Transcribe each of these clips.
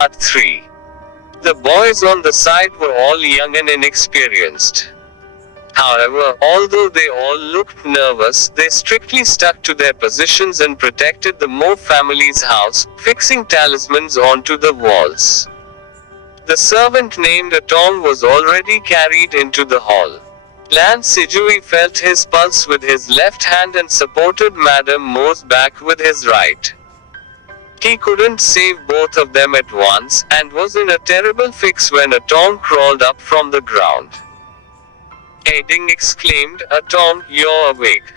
Part 3. The boys on the side were all young and inexperienced. However, although they all looked nervous, they strictly stuck to their positions and protected the Mo family's house, fixing talismans onto the walls. The servant named Atong was already carried into the hall. Lan Sijui felt his pulse with his left hand and supported Madame Mo's back with his right. He couldn't save both of them at once, and was in a terrible fix when Atong crawled up from the ground. Aiding exclaimed, "Atong, you're awake."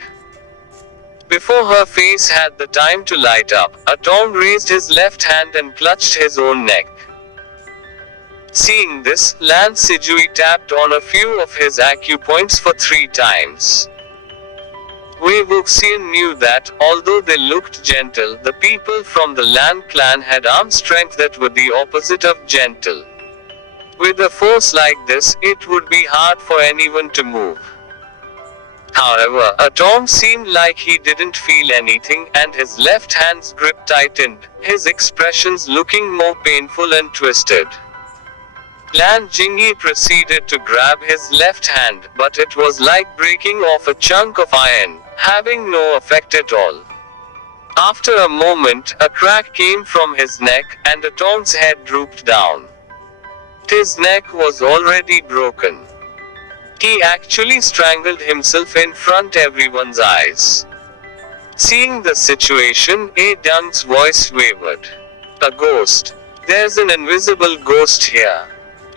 Before her face had the time to light up, Atong raised his left hand and clutched his own neck. Seeing this, Lan Sijui tapped on a few of his acupoints for 3 times. Wei Wuxian knew that, although they looked gentle, the people from the Lan clan had arm strength that were the opposite of gentle. With a force like this, it would be hard for anyone to move. However, Atong seemed like he didn't feel anything, and his left hand's grip tightened, his expressions looking more painful and twisted. Lan Jingyi proceeded to grab his left hand, but it was like breaking off a chunk of iron, having no effect at all. After a moment, a crack came from his neck, and Atong's head drooped down. His neck was already broken. He actually strangled himself in front of everyone's eyes. Seeing the situation, A Dung's voice wavered. "A ghost. There's an invisible ghost here."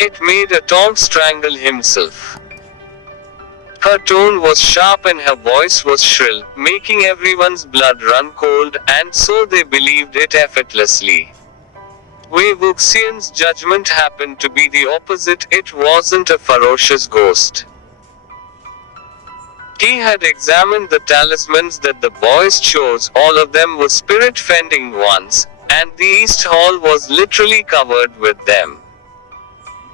It made Atong strangle himself. Her tone was sharp and her voice was shrill, making everyone's blood run cold, and so they believed it effortlessly. Wei Wuxian's judgment happened to be the opposite. It wasn't a ferocious ghost. He had examined the talismans that the boys chose, all of them were spirit-fending ones, and the East Hall was literally covered with them.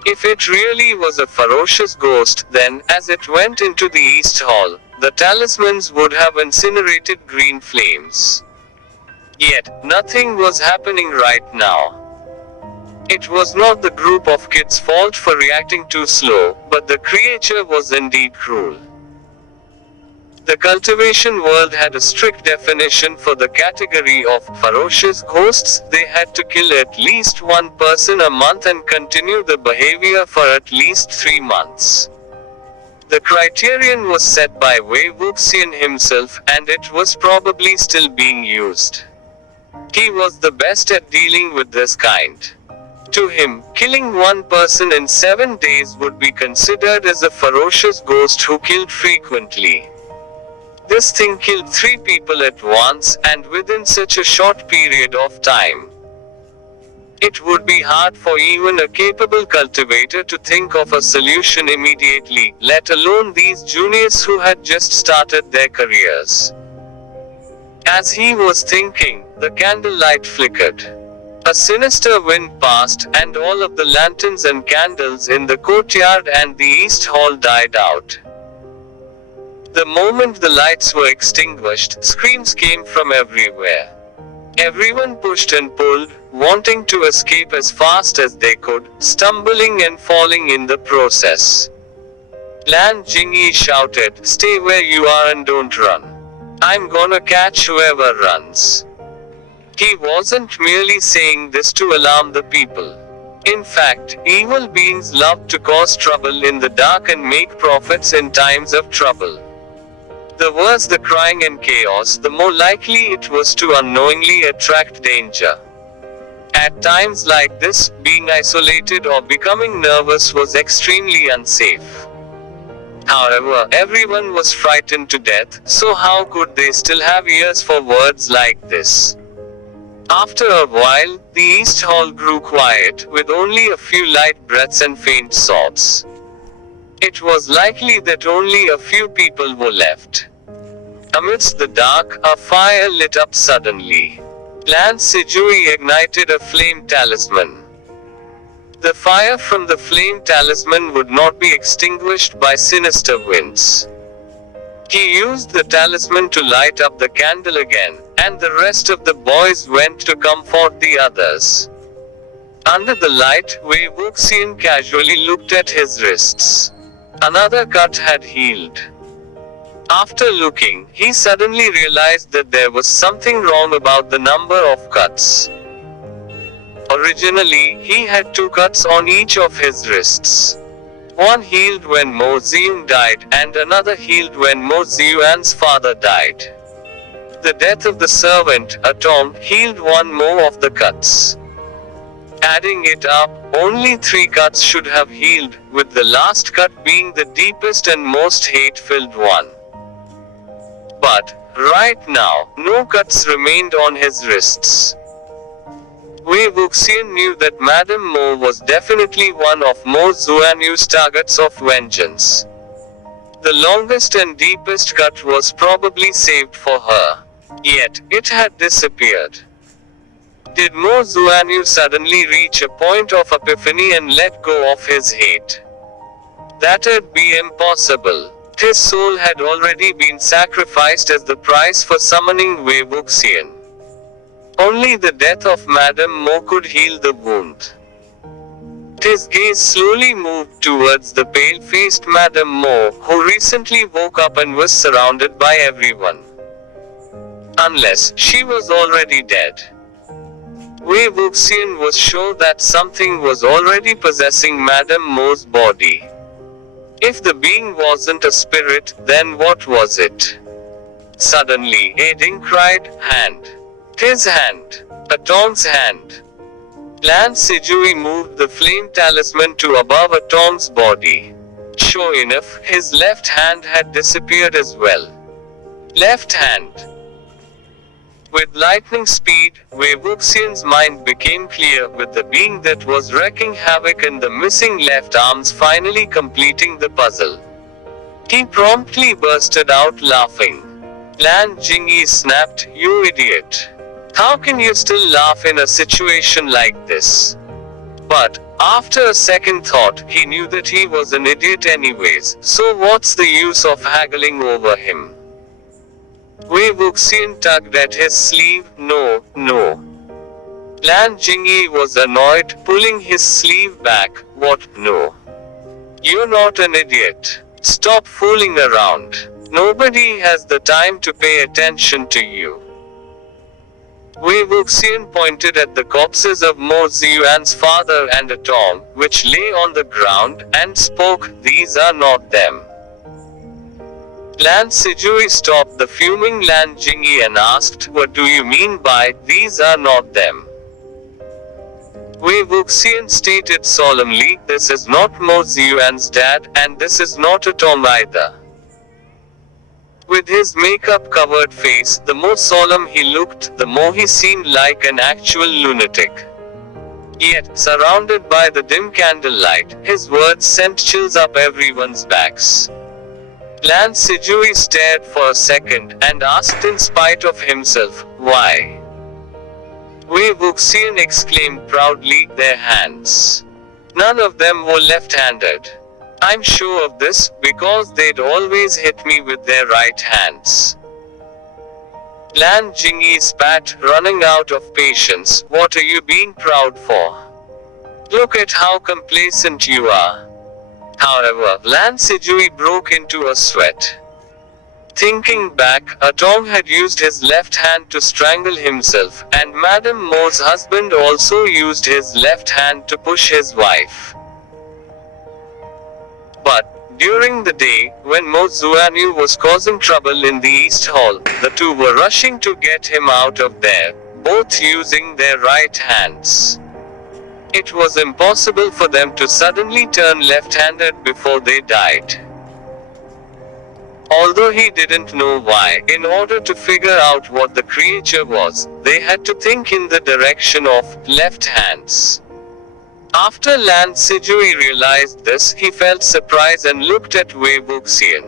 If it really was a ferocious ghost, then, as it went into the East Hall, the talismans would have incinerated green flames. Yet, nothing was happening right now. It was not the group of kids' fault for reacting too slow, but the creature was indeed cruel. The cultivation world had a strict definition for the category of ferocious ghosts. They had to kill at least one person a month and continue the behavior for at least 3 months. The criterion was set by Wei Wuxian himself, and it was probably still being used. He was the best at dealing with this kind. To him, killing one person in 7 days would be considered as a ferocious ghost who killed frequently. This thing killed 3 people at once, and within such a short period of time. It would be hard for even a capable cultivator to think of a solution immediately, let alone these juniors who had just started their careers. As he was thinking, the candlelight flickered. A sinister wind passed, and all of the lanterns and candles in the courtyard and the East Hall died out. The moment the lights were extinguished, screams came from everywhere. Everyone pushed and pulled, wanting to escape as fast as they could, stumbling and falling in the process. Lan Jingyi shouted, "Stay where you are and don't run. I'm gonna catch whoever runs." He wasn't merely saying this to alarm the people. In fact, evil beings loved to cause trouble in the dark and make profits in times of trouble. The worse the crying and chaos, the more likely it was to unknowingly attract danger. At times like this, being isolated or becoming nervous was extremely unsafe. However, everyone was frightened to death, so how could they still have ears for words like this? After a while, the East Hall grew quiet, with only a few light breaths and faint sobs. It was likely that only a few people were left. Amidst the dark, a fire lit up suddenly. Lan Sijui ignited a flame talisman. The fire from the flame talisman would not be extinguished by sinister winds. He used the talisman to light up the candle again, and the rest of the boys went to comfort the others. Under the light, Wei Wuxian casually looked at his wrists. Another cut had healed. After looking, he suddenly realized that there was something wrong about the number of cuts. Originally, he had 2 cuts on each of his wrists. One healed when Mo Ziyun died, and another healed when Mo Ziyuan's father died. The death of the servant, Atom, healed one more of the cuts. Adding it up, only 3 cuts should have healed, with the last cut being the deepest and most hate-filled one. But, right now, no cuts remained on his wrists. Wei Wuxian knew that Madame Mo was definitely one of Mo Zuanyu's targets of vengeance. The longest and deepest cut was probably saved for her. Yet, it had disappeared. Did Mo Zuanyu suddenly reach a point of epiphany and let go of his hate? That'd be impossible. His soul had already been sacrificed as the price for summoning Wei Wuxian. Only the death of Madame Mo could heal the wound. His gaze slowly moved towards the pale-faced Madame Mo, who recently woke up and was surrounded by everyone. Unless she was already dead. Wei Wuxian was sure that something was already possessing Madame Mo's body. If the being wasn't a spirit, then what was it? Suddenly, Aiding cried, "Hand!" His hand. Atom's hand. Lan Sijui moved the flame talisman to above Atom's body. Sure enough, his left hand had disappeared as well. Left hand. With lightning speed, Wei Wuxian's mind became clear, with the being that was wreaking havoc and the missing left arms finally completing the puzzle. He promptly bursted out laughing. Lan Jingyi snapped, "You idiot. How can you still laugh in a situation like this?" But, after a second thought, he knew that he was an idiot anyways, so what's the use of haggling over him? Wei Wuxian tugged at his sleeve. "No, no." Lan Jingyi was annoyed, pulling his sleeve back. "What, no? You're not an idiot. Stop fooling around. Nobody has the time to pay attention to you." Wei Wuxian pointed at the corpses of Mo Ziyuan's father and Atom, which lay on the ground, and spoke, "These are not them." Lan Sijui stopped the fuming Lan Jingyi and asked, "What do you mean by, these are not them?" Wei Wuxian stated solemnly, "This is not Mo Ziyuan's dad, and this is not Atom either." With his makeup-covered face, the more solemn he looked, the more he seemed like an actual lunatic. Yet, surrounded by the dim candlelight, his words sent chills up everyone's backs. Lan Sijui stared for a second, and asked in spite of himself, "Why?" Wei Wuxian exclaimed proudly, "Their hands. None of them were left-handed. I'm sure of this, because they'd always hit me with their right hands." Lan Jingyi spat, running out of patience. "What are you being proud for? Look at how complacent you are." However, Lan Sijui broke into a sweat. Thinking back, Atom had used his left hand to strangle himself, and Madame Mo's husband also used his left hand to push his wife. But, during the day, when Mo Zuanyu was causing trouble in the East Hall, the two were rushing to get him out of there, both using their right hands. It was impossible for them to suddenly turn left-handed before they died. Although he didn't know why, in order to figure out what the creature was, they had to think in the direction of left hands. After Lan Sijui realized this, he felt surprise and looked at Wei Wuxian.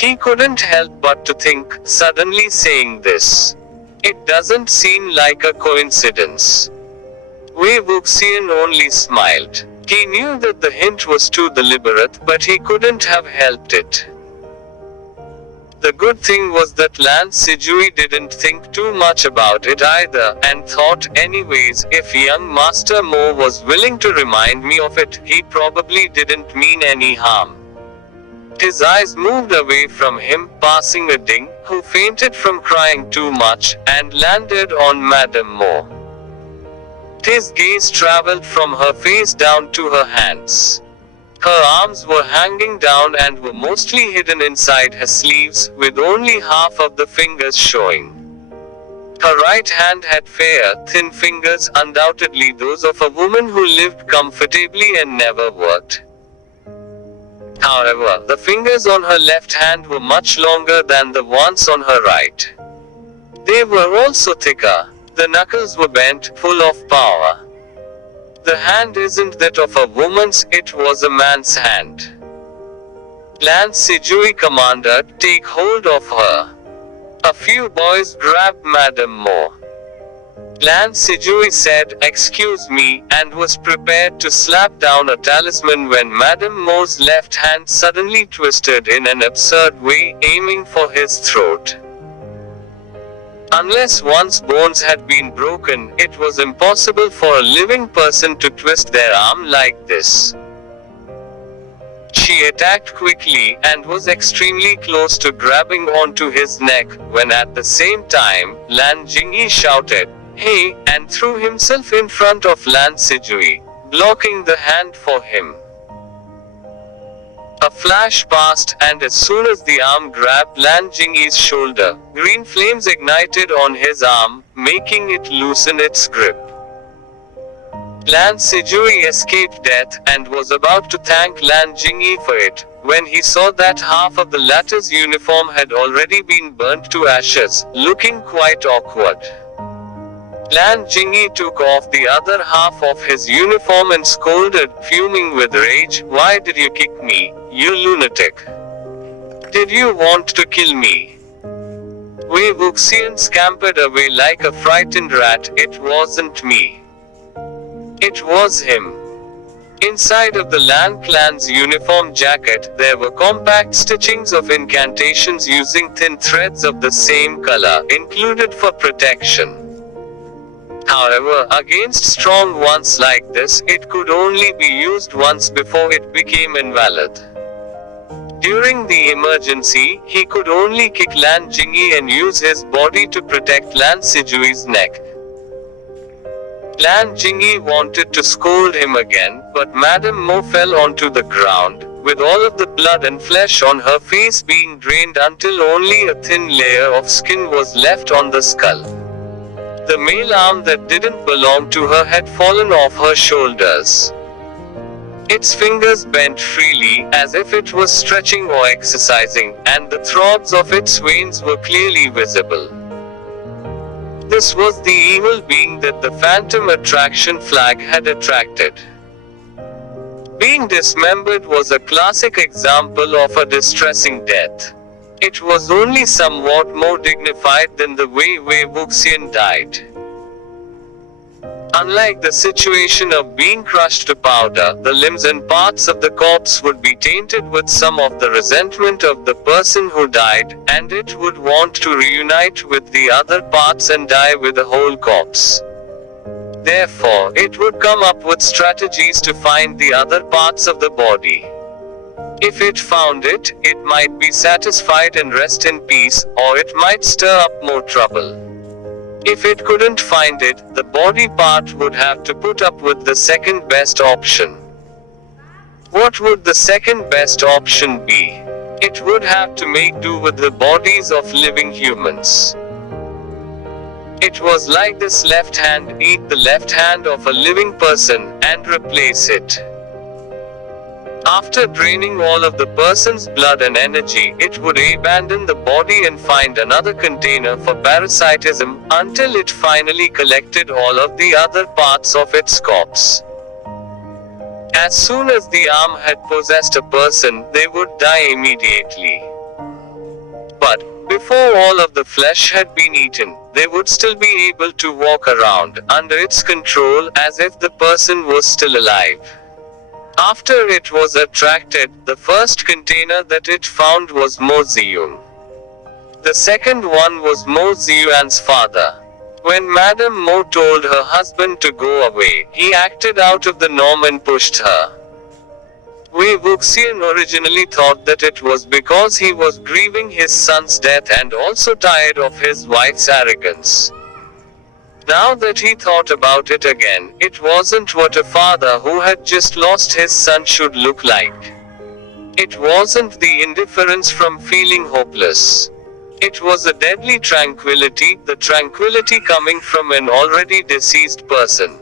He couldn't help but to think, suddenly saying this. It doesn't seem like a coincidence. Wei Wuxian only smiled. He knew that the hint was too deliberate, but he couldn't have helped it. The good thing was that Lance Sijui didn't think too much about it either, and thought, anyways, if young Master Mo was willing to remind me of it, he probably didn't mean any harm. His eyes moved away from him, passing a Ding, who fainted from crying too much, and landed on Madame Mo. His gaze traveled from her face down to her hands. Her arms were hanging down and were mostly hidden inside her sleeves, with only half of the fingers showing. Her right hand had fair, thin fingers, undoubtedly those of a woman who lived comfortably and never worked. However, the fingers on her left hand were much longer than the ones on her right. They were also thicker. The knuckles were bent, full of power. The hand isn't that of a woman's, it was a man's hand. Lance Sijui commanded, take hold of her. A few boys grabbed Madame Mo. Lance Sijui said, excuse me, and was prepared to slap down a talisman when Madame Mo's left hand suddenly twisted in an absurd way, aiming for his throat. Unless one's bones had been broken, it was impossible for a living person to twist their arm like this. She attacked quickly, and was extremely close to grabbing onto his neck, when at the same time, Lan Jingyi shouted, hey, and threw himself in front of Lance Sijui, blocking the hand for him. A flash passed, and as soon as the arm grabbed Lan Jingyi's shoulder, green flames ignited on his arm, making it loosen its grip. Lan Sijui escaped death, and was about to thank Lan Jingyi for it, when he saw that half of the latter's uniform had already been burnt to ashes, looking quite awkward. Lan Jingyi took off the other half of his uniform and scolded, fuming with rage, why did you kick me, you lunatic? Did you want to kill me? Wei Wuxian scampered away like a frightened rat, it wasn't me. It was him. Inside of the Lan clan's uniform jacket, there were compact stitchings of incantations using thin threads of the same color, included for protection. However, against strong ones like this, it could only be used once before it became invalid. During the emergency, he could only kick Lan Jingyi and use his body to protect Lan Sijui's neck. Lan Jingyi wanted to scold him again, but Madame Mo fell onto the ground, with all of the blood and flesh on her face being drained until only a thin layer of skin was left on the skull. The male arm that didn't belong to her had fallen off her shoulders. Its fingers bent freely, as if it was stretching or exercising, and the throbs of its veins were clearly visible. This was the evil being that the Phantom Attraction flag had attracted. Being dismembered was a classic example of a distressing death. It was only somewhat more dignified than the way Wei Wuxian died. Unlike the situation of being crushed to powder, the limbs and parts of the corpse would be tainted with some of the resentment of the person who died, and it would want to reunite with the other parts and die with the whole corpse. Therefore, it would come up with strategies to find the other parts of the body. If it found it, it might be satisfied and rest in peace, or it might stir up more trouble. If it couldn't find it, the body part would have to put up with the second best option. What would the second best option be? It would have to make do with the bodies of living humans. It was like this left hand eat the left hand of a living person, and replace it. After draining all of the person's blood and energy, it would abandon the body and find another container for parasitism, until it finally collected all of the other parts of its corpse. As soon as the arm had possessed a person, they would die immediately. But, before all of the flesh had been eaten, they would still be able to walk around, under its control, as if the person was still alive. After it was attracted, the first container that it found was Mozium. The second one was Mo Ziyuan's father. When Madame Mo told her husband to go away, he acted out of the norm and pushed her. Wei Wuxian originally thought that it was because he was grieving his son's death and also tired of his wife's arrogance. Now that he thought about it again, it wasn't what a father who had just lost his son should look like. It wasn't the indifference from feeling hopeless. It was a deadly tranquility, the tranquility coming from an already deceased person.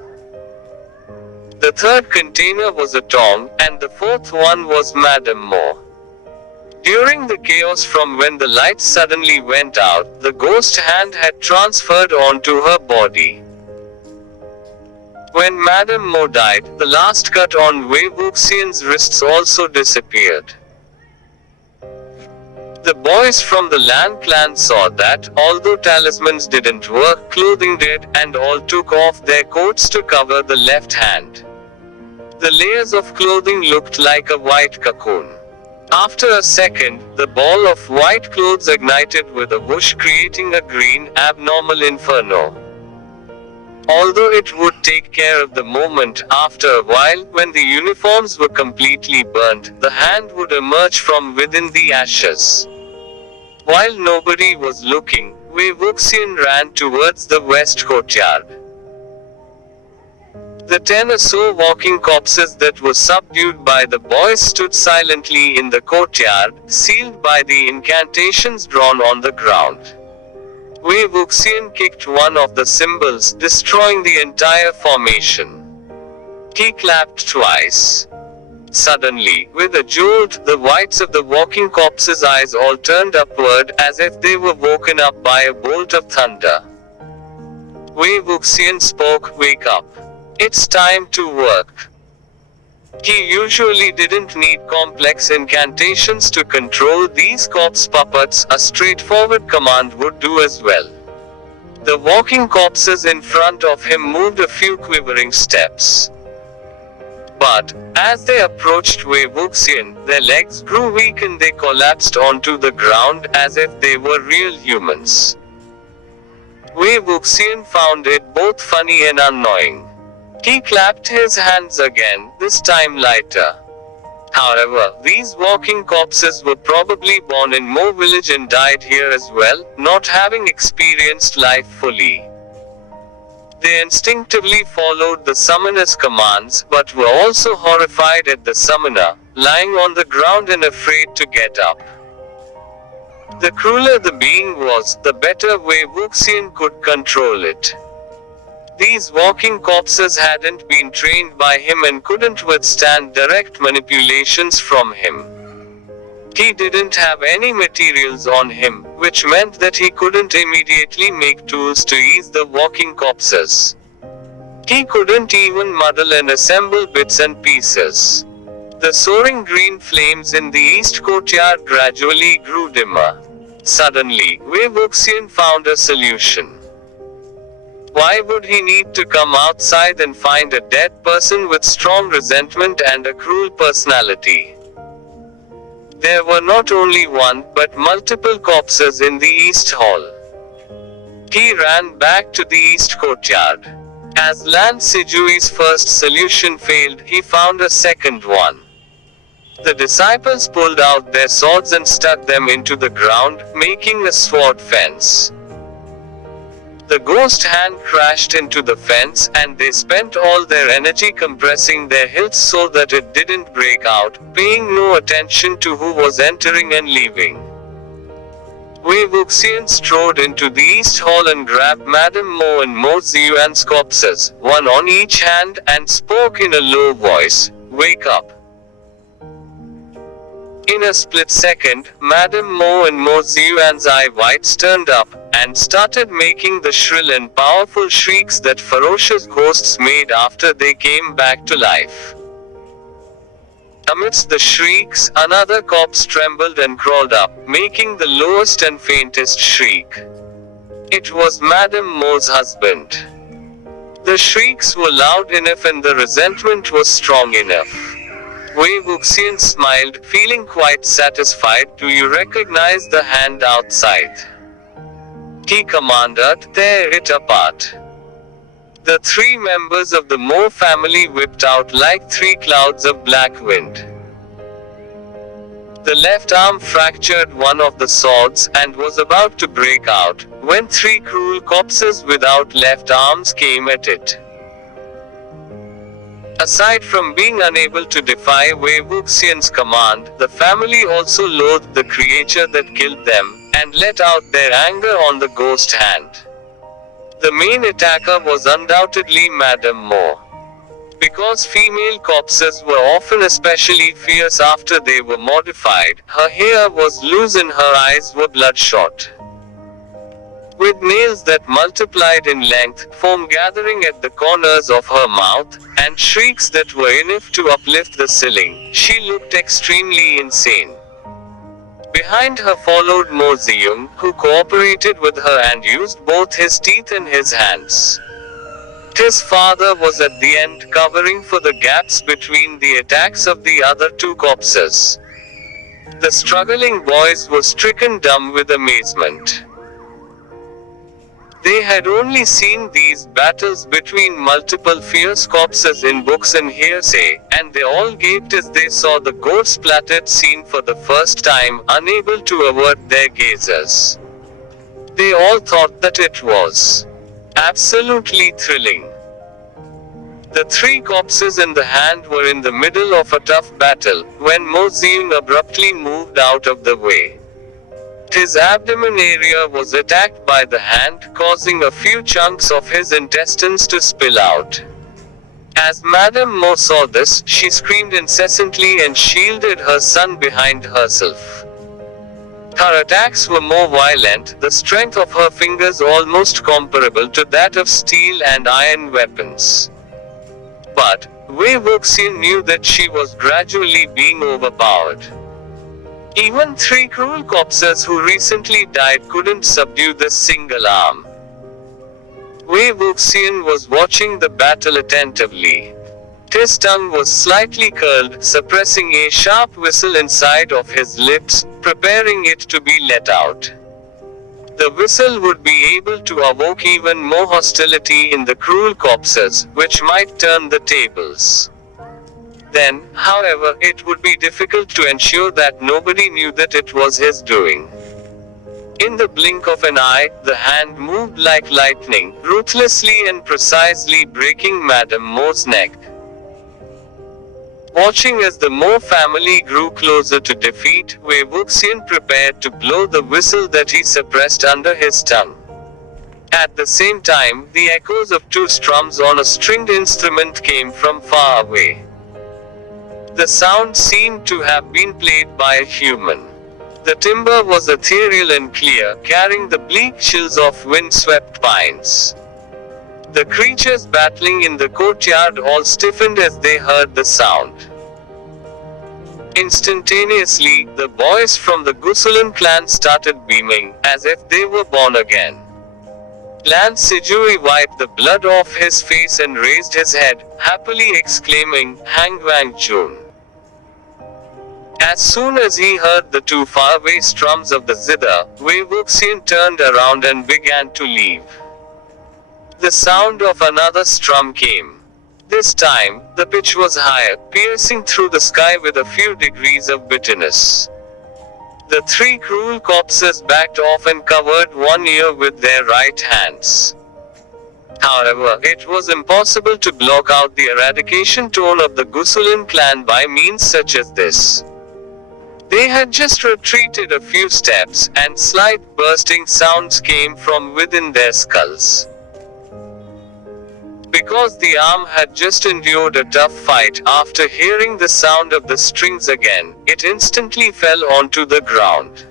The third container was a Tong, and the fourth one was Madame Mo. During the chaos from when the lights suddenly went out, the ghost hand had transferred onto her body. When Madame Mo died, the last cut on Wei Wuxian's wrists also disappeared. The boys from the Lan clan saw that, although talismans didn't work, clothing did, and all took off their coats to cover the left hand. The layers of clothing looked like a white cocoon. After a second, the ball of white clothes ignited with a whoosh, creating a green, abnormal inferno. Although it would take care of the moment, after a while, when the uniforms were completely burnt, the hand would emerge from within the ashes. While nobody was looking, Wei Wuxian ran towards the west courtyard. The 10 or so walking corpses that were subdued by the boys stood silently in the courtyard, sealed by the incantations drawn on the ground. Wei Wuxian kicked one of the symbols, destroying the entire formation. He clapped twice. Suddenly, with a jolt, the whites of the walking corpses' eyes all turned upward, as if they were woken up by a bolt of thunder. Wei Wuxian spoke, "Wake up. It's time to work." He usually didn't need complex incantations to control these corpse puppets, a straightforward command would do as well. The walking corpses in front of him moved a few quivering steps. But, as they approached Wei Wuxian, their legs grew weak and they collapsed onto the ground as if they were real humans. Wei Wuxian found it both funny and annoying. He clapped his hands again, this time lighter. However, these walking corpses were probably born in Mo village and died here as well, not having experienced life fully. They instinctively followed the summoner's commands, but were also horrified at the summoner, lying on the ground and afraid to get up. The crueler the being was, the better Wei Wuxian could control it. These walking corpses hadn't been trained by him and couldn't withstand direct manipulations from him. He didn't have any materials on him, which meant that he couldn't immediately make tools to ease the walking corpses. He couldn't even muddle and assemble bits and pieces. The soaring green flames in the east courtyard gradually grew dimmer. Suddenly, Wei Wuxian found a solution. Why would he need to come outside and find a dead person with strong resentment and a cruel personality? There were not only one, but multiple corpses in the east hall. He ran back to the east courtyard. As Lan Sijui's first solution failed, he found a second one. The disciples pulled out their swords and stuck them into the ground, making a sword fence. The ghost hand crashed into the fence, and they spent all their energy compressing their hilts so that it didn't break out, paying no attention to who was entering and leaving. Wei Wuxian strode into the east hall and grabbed Madame Mo and Mo Ziyuan's corpses, one on each hand, and spoke in a low voice, "Wake up." In a split second, Madame Mo and Mo Ziyuan's eye whites turned up, and started making the shrill and powerful shrieks that ferocious ghosts made after they came back to life. Amidst the shrieks, another corpse trembled and crawled up, making the lowest and faintest shriek. It was Madame Mo's husband. The shrieks were loud enough and the resentment was strong enough. Wei Wuxian smiled, feeling quite satisfied. "Do you recognize the hand outside?" he commanded, "Tear it apart." The three members of the Mo family whipped out like three clouds of black wind. The left arm fractured one of the swords, and was about to break out, when three cruel corpses without left arms came at it. Aside from being unable to defy Wei Wuxian's command, the family also loathed the creature that killed them, and let out their anger on the ghost hand. The main attacker was undoubtedly Madame Mo. Because female corpses were often especially fierce after they were modified, her hair was loose and her eyes were bloodshot. With nails that multiplied in length, foam gathering at the corners of her mouth, and shrieks that were enough to uplift the ceiling, she looked extremely insane. Behind her followed Mo Ziyong, who cooperated with her and used both his teeth and his hands. His father was at the end, covering for the gaps between the attacks of the other two corpses. The struggling boys were stricken dumb with amazement. They had only seen these battles between multiple fierce corpses in books and hearsay, and they all gaped as they saw the gore-splattered scene for the first time, unable to avert their gazes. They all thought that it was absolutely thrilling. The three corpses in the hand were in the middle of a tough battle, when Mo Ziyong abruptly moved out of the way. His abdomen area was attacked by the hand, causing a few chunks of his intestines to spill out. As Madame Mo saw this, she screamed incessantly and shielded her son behind herself. Her attacks were more violent, the strength of her fingers almost comparable to that of steel and iron weapons. But Wei Wuxian knew that she was gradually being overpowered. Even three cruel corpses who recently died couldn't subdue this single arm. Wei Wuxian was watching the battle attentively. His tongue was slightly curled, suppressing a sharp whistle inside of his lips, preparing it to be let out. The whistle would be able to evoke even more hostility in the cruel corpses, which might turn the tables. Then, however, it would be difficult to ensure that nobody knew that it was his doing. In the blink of an eye, the hand moved like lightning, ruthlessly and precisely breaking Madame Mo's neck. Watching as the Mo family grew closer to defeat, Wei Wuxian prepared to blow the whistle that he suppressed under his tongue. At the same time, the echoes of two strums on a stringed instrument came from far away. The sound seemed to have been played by a human. The timbre was ethereal and clear, carrying the bleak chills of wind-swept pines. The creatures battling in the courtyard all stiffened as they heard the sound. Instantaneously, the boys from the Gusulan clan started beaming, as if they were born again. Lan Sijui wiped the blood off his face and raised his head, happily exclaiming, "Hang Wang Jun." As soon as he heard the two faraway strums of the zither, Wei Wuxian turned around and began to leave. The sound of another strum came. This time, the pitch was higher, piercing through the sky with a few degrees of bitterness. The three cruel corpses backed off and covered one ear with their right hands. However, it was impossible to block out the eradication tone of the Gusulan clan by means such as this. They had just retreated a few steps, and slight bursting sounds came from within their skulls. Because the arm had just endured a tough fight, after hearing the sound of the strings again, it instantly fell onto the ground.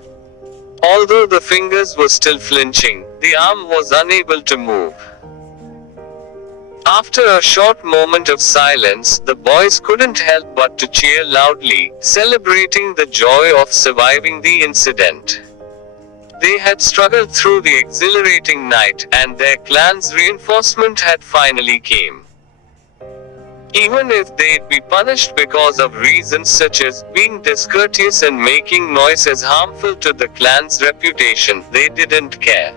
Although the fingers were still flinching, the arm was unable to move. After a short moment of silence, the boys couldn't help but to cheer loudly, celebrating the joy of surviving the incident. They had struggled through the exhilarating night, and their clan's reinforcement had finally came. Even if they'd be punished because of reasons such as being discourteous and making noise as harmful to the clan's reputation, they didn't care.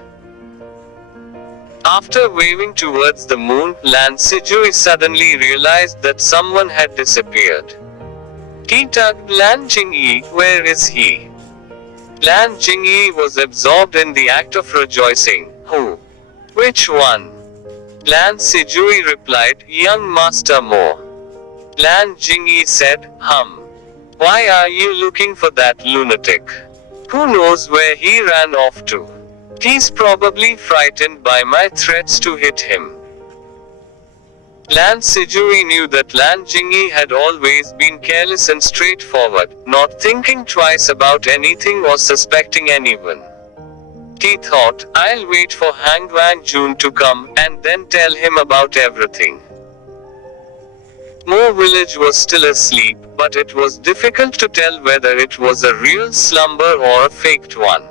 After waving towards the moon, Lan Sijui suddenly realized that someone had disappeared. He tugged Lan Jingyi, where is he? Lan Jingyi was absorbed in the act of rejoicing. Who? Which one? Lan Sijui replied, young Master Mo. Lan Jingyi said, Why are you looking for that lunatic? Who knows where he ran off to? He's probably frightened by my threats to hit him. Lan Sijui knew that Lan Jingyi had always been careless and straightforward, not thinking twice about anything or suspecting anyone. He thought, I'll wait for Hang Jun to come, and then tell him about everything. Mo village was still asleep, but it was difficult to tell whether it was a real slumber or a faked one.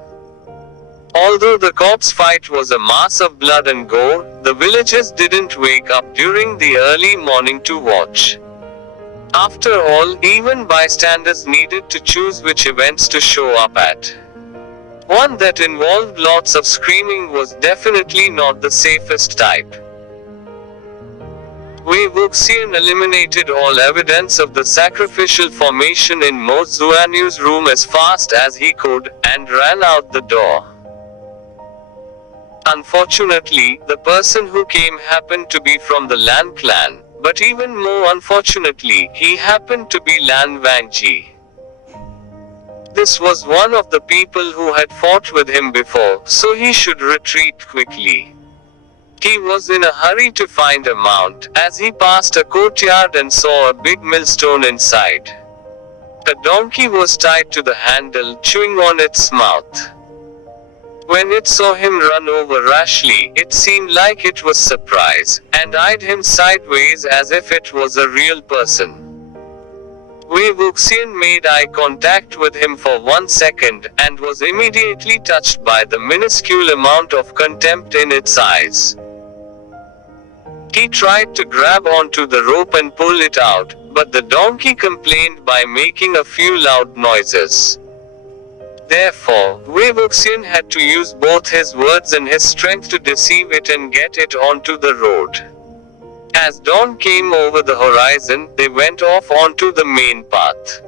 Although the corpse fight was a mass of blood and gore, the villagers didn't wake up during the early morning to watch. After all, even bystanders needed to choose which events to show up at. One that involved lots of screaming was definitely not the safest type. Wei Wuxian eliminated all evidence of the sacrificial formation in Mo Zuanu's room as fast as he could, and ran out the door. Unfortunately, the person who came happened to be from the Lan clan, but even more unfortunately, he happened to be Lan Wangji. This was one of the people who had fought with him before, so he should retreat quickly. He was in a hurry to find a mount, as he passed a courtyard and saw a big millstone inside. A donkey was tied to the handle, chewing on its mouth. When it saw him run over rashly, it seemed like it was surprised, and eyed him sideways as if it was a real person. Wei Wuxian made eye contact with him for 1 second, and was immediately touched by the minuscule amount of contempt in its eyes. He tried to grab onto the rope and pull it out, but the donkey complained by making a few loud noises. Therefore, Wei Wuxian had to use both his words and his strength to deceive it and get it onto the road. As dawn came over the horizon, they went off onto the main path.